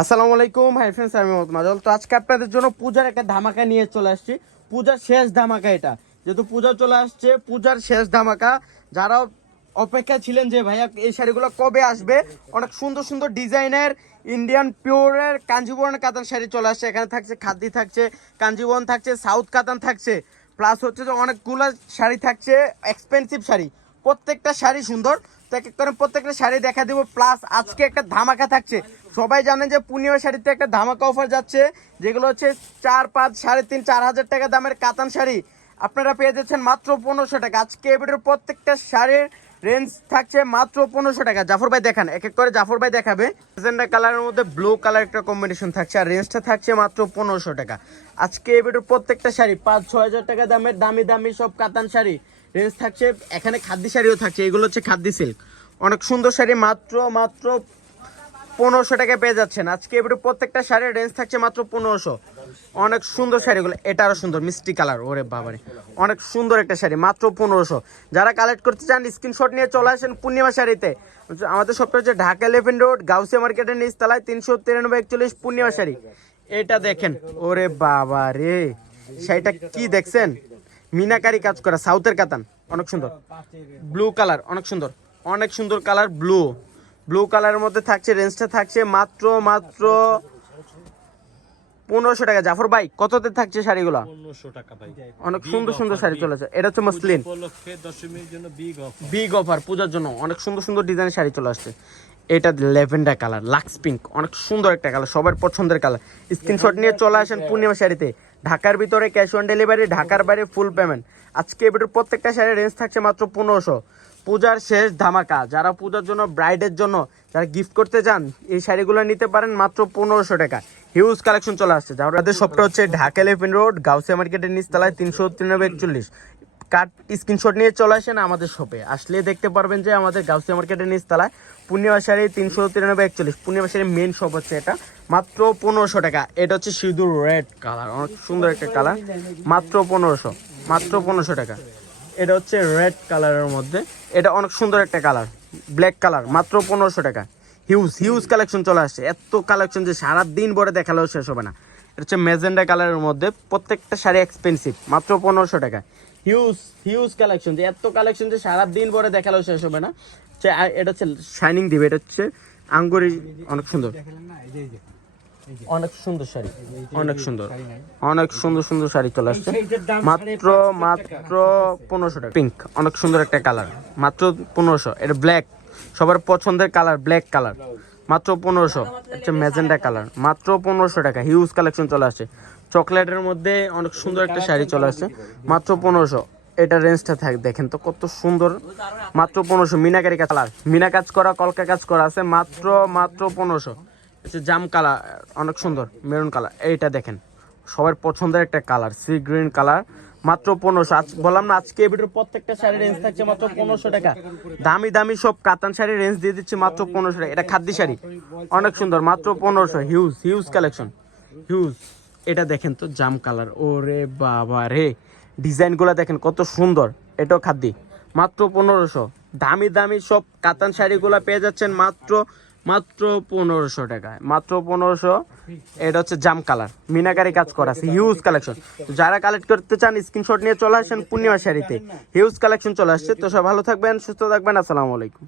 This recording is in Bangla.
আসসালামু আলাইকুম হাই ফ্রেন্ডস, আমি মোহাম্মদ মাজল। তো আজকে আপনাদের জন্য পূজার একটা ধামাকা নিয়ে চলে আসছি। পূজার শেষ ধামাকা এটা, যেহেতু পূজা চলে আসছে, পূজার শেষ ধামাকা। যারা অপেক্ষা ছিলেন যে ভাইয়া এই শাড়িগুলো কবে আসবে, অনেক সুন্দর সুন্দর ডিজাইনের ইন্ডিয়ান পিওরের কাঞ্জিবরম কাতান শাড়ি চলে আসছে। এখানে থাকছে খাদি, থাকছে কাঞ্জিবরম, থাকছে সাউথ কাতান, থাকছে প্লাস হচ্ছে যে অনেকগুলো শাড়ি থাকছে, এক্সপেন্সিভ শাড়ি। প্রত্যেকটা শাড়ি সুন্দর, তো এক এক করে প্রত্যেকটা শাড়ি দেখা দিব। প্লাস আজকে একটা ধামাকা থাকছে। সবাই জানেন যে পূর্ণিমা শাড়িতে একটা ধামাকা অফার যাচ্ছে, যেগুলো হচ্ছে 4, 5, 3.5, 4,000 টাকা দামের কাতান শাড়ি আপনারা পেয়ে যাচ্ছেন মাত্র 1500 টাকা। আজকে এবারের প্রত্যেকটা শাড়ির রেঞ্জ থাকছে মাত্র 1500 টাকা। জাফর ভাই দেখান, এক এক করে জাফর ভাই দেখাবে। ম্যাজেন্ডা কালারের মধ্যে ব্লু কালার একটা কম্বিনেশন থাকছে, আর রেঞ্জটা থাকছে মাত্র 1500 টাকা। আজকে এবারের প্রত্যেকটা শাড়ি 5-6 হাজার টাকা দামের দামি দামি সব কাতান শাড়ি রেঞ্জ থাকছে। এখানে খাদ্যি শাড়িও থাকছে, এগুলো হচ্ছে খাদ্যি সিল্ক, অনেক সুন্দর শাড়ি। মাত্র 1500 টাকায় পেয়ে যাচ্ছেন। আজকে এবারে প্রত্যেকটা শাড়ির রেঞ্জ থাকছে মাত্র 1500। অনেক সুন্দর শাড়িগুলো, এটা আরো সুন্দর মিষ্টি কালার, ওরে বাবারে অনেক সুন্দর একটা শাড়ি, মাত্র 1500। যারা কালেক্ট করতে চান স্ক্রিনশট নিয়ে চলে আসেন পূর্ণিমা শাড়িতে। আমাদের সবটা হচ্ছে ঢাকা 11 রোড, গাউসিয়া মার্কেটের নিচতলায়, 393-41 পূর্ণিমা শাড়ি। এটা দেখেন, ওরে বাবা রে, শাড়িটা কি দেখছেন, মিনাকারি কাজ করা, সাউথের কাতান, অনেক সুন্দর। ব্লু কালার, অনেক সুন্দর, অনেক সুন্দর কালার। ব্লু কালারের মধ্যে থাকছে, রেঞ্জটা থাকছে মাত্র 1500 টাকা। জাফর ভাই কততে থাকছে শাড়িগুলো? 1500 টাকা ভাই। অনেক সুন্দর সুন্দর শাড়ি চলেছে। এটা হচ্ছে মসলিন, উপলক্ষে দশমীর জন্য বিগ অফার, পূজার জন্য অনেক সুন্দর সুন্দর ডিজাইনের শাড়ি চলে আসছে। এটা ল্যাভেন্ডার কালার, লাক্স পিঙ্ক, অনেক সুন্দর একটা কালার, সবার পছন্দের কালার। স্ক্রিনশট নিয়ে চলে আসেন পূর্ণিমা শাড়িতে। ঢাকার ভিতরে ক্যাশ অন ডেলিভারি, ঢাকার বাইরে ফুল পেমেন্ট। আজকে এবারে প্রত্যেকটা শাড়ির রেঞ্জ থাকছে মাত্র 1500। পূজার শেষ ধামাকা, যারা পূজার জন্য, ব্রাইডের জন্য যারা গিফট করতে চান, এই শাড়িগুলো নিতে পারেন মাত্র 1500 টাকা। হিউজ কালেকশন চলে আসছে। যাদের সবটা হচ্ছে ঢাকা 11 রোড, গাউসিয়া মার্কেটের নিচতলায়, 393-41। কার্ড স্ক্রিনশট নিয়ে চলে আসেন আমাদের শপে। আসলে দেখতে পারবেন যে আমাদের গাউসিয়া মার্কেটের নিচতলায় পূর্ণিমা শাড়ি 393-41। পূর্ণিমা শাড়ির মেন শপ হচ্ছে এটা, মাত্র 1500 টাকা। এটা হচ্ছে সিঁদুর রেড কালার, অনেক সুন্দর একটা কালার, মাত্র 1500 টাকা। এটা হচ্ছে রেড কালারের মধ্যে, এটা অনেক সুন্দর একটা কালার, ব্ল্যাক কালার, মাত্র 1500 টাকা। হিউজ কালেকশন চলে আসছে, এত কালেকশন যে সারাদিন ভরে দেখালেও শেষ হবে না। এটা হচ্ছে ম্যাজেন্ডা কালারের মধ্যে, প্রত্যেকটা শাড়ি এক্সপেন্সিভ, মাত্র 1500 টাকা। হিউজ কালেকশন, যে এত কালেকশন যে সারাদিন ভরে দেখালেও শেষ হবে না। এটা হচ্ছে শাইনিং দিবে, এটা হচ্ছে আঙ্গুরি, অনেক সুন্দর, অনেক সুন্দর শাড়ি, অনেক সুন্দর শাড়ি চলে আসছে মাত্র 1500 টাকা। পিঙ্ক, অনেক সুন্দর একটা কালার, মাত্র 1500। এটা ব্ল্যাক, সবার পছন্দের কালার, ব্ল্যাক কালার, মাত্র 1500। একটা ম্যাজেন্ডা কালার, মাত্র 1500 টাকা। হিউজ কালেকশন চলে আসছে। চকলেটের মধ্যে অনেক সুন্দর একটা শাড়ি চলে আসছে, মাত্র 1500। এটা রেঞ্জটা দেখেন তো কত সুন্দর, মাত্র 1500। মিনাকারি কালার, মিনা কাজ করা, কলকা কাজ করা আছে, মাত্র 1500। হচ্ছে জাম কালার, অনেক সুন্দর মেরুন কালার। এইটা দেখেন, সবার পছন্দের একটা কালার, সি গ্রিন কালার, মাত্র 1500। আজ বললাম না, আজকে এই ভিডিওর প্রত্যেকটা শাড়ির রেঞ্জ থাকছে মাত্র 1500 টাকা। দামি সব কাতান শাড়ির রেঞ্জ দিয়ে দিচ্ছে মাত্র 1500 টাকা। এটা খাদ্যি শাড়ি, অনেক সুন্দর, মাত্র 1500। Huge collection, huge. এটা দেখেন তো জাম কালার, ওরে বাবা রে, ডিজাইনগুলো দেখেন কত সুন্দর। এটাও খাদ্যি, মাত্র 1500। দামি সব কাতান শাড়িগুলো পেয়ে যাচ্ছেন মাত্র 1500 টাকায়, মাত্র 1500। এটা হচ্ছে জাম কালার, মিনাকারি কাজ করা আছে, হিউজ কালেকশন। তো যারা কালেক্ট করতে চান স্ক্রিনশট নিয়ে চলে আসেন পূর্ণিমা শাড়িতে। হিউজ কালেকশন চলে আসছে। তো সব ভালো থাকবেন, সুস্থ থাকবেন, আসসালামু আলাইকুম।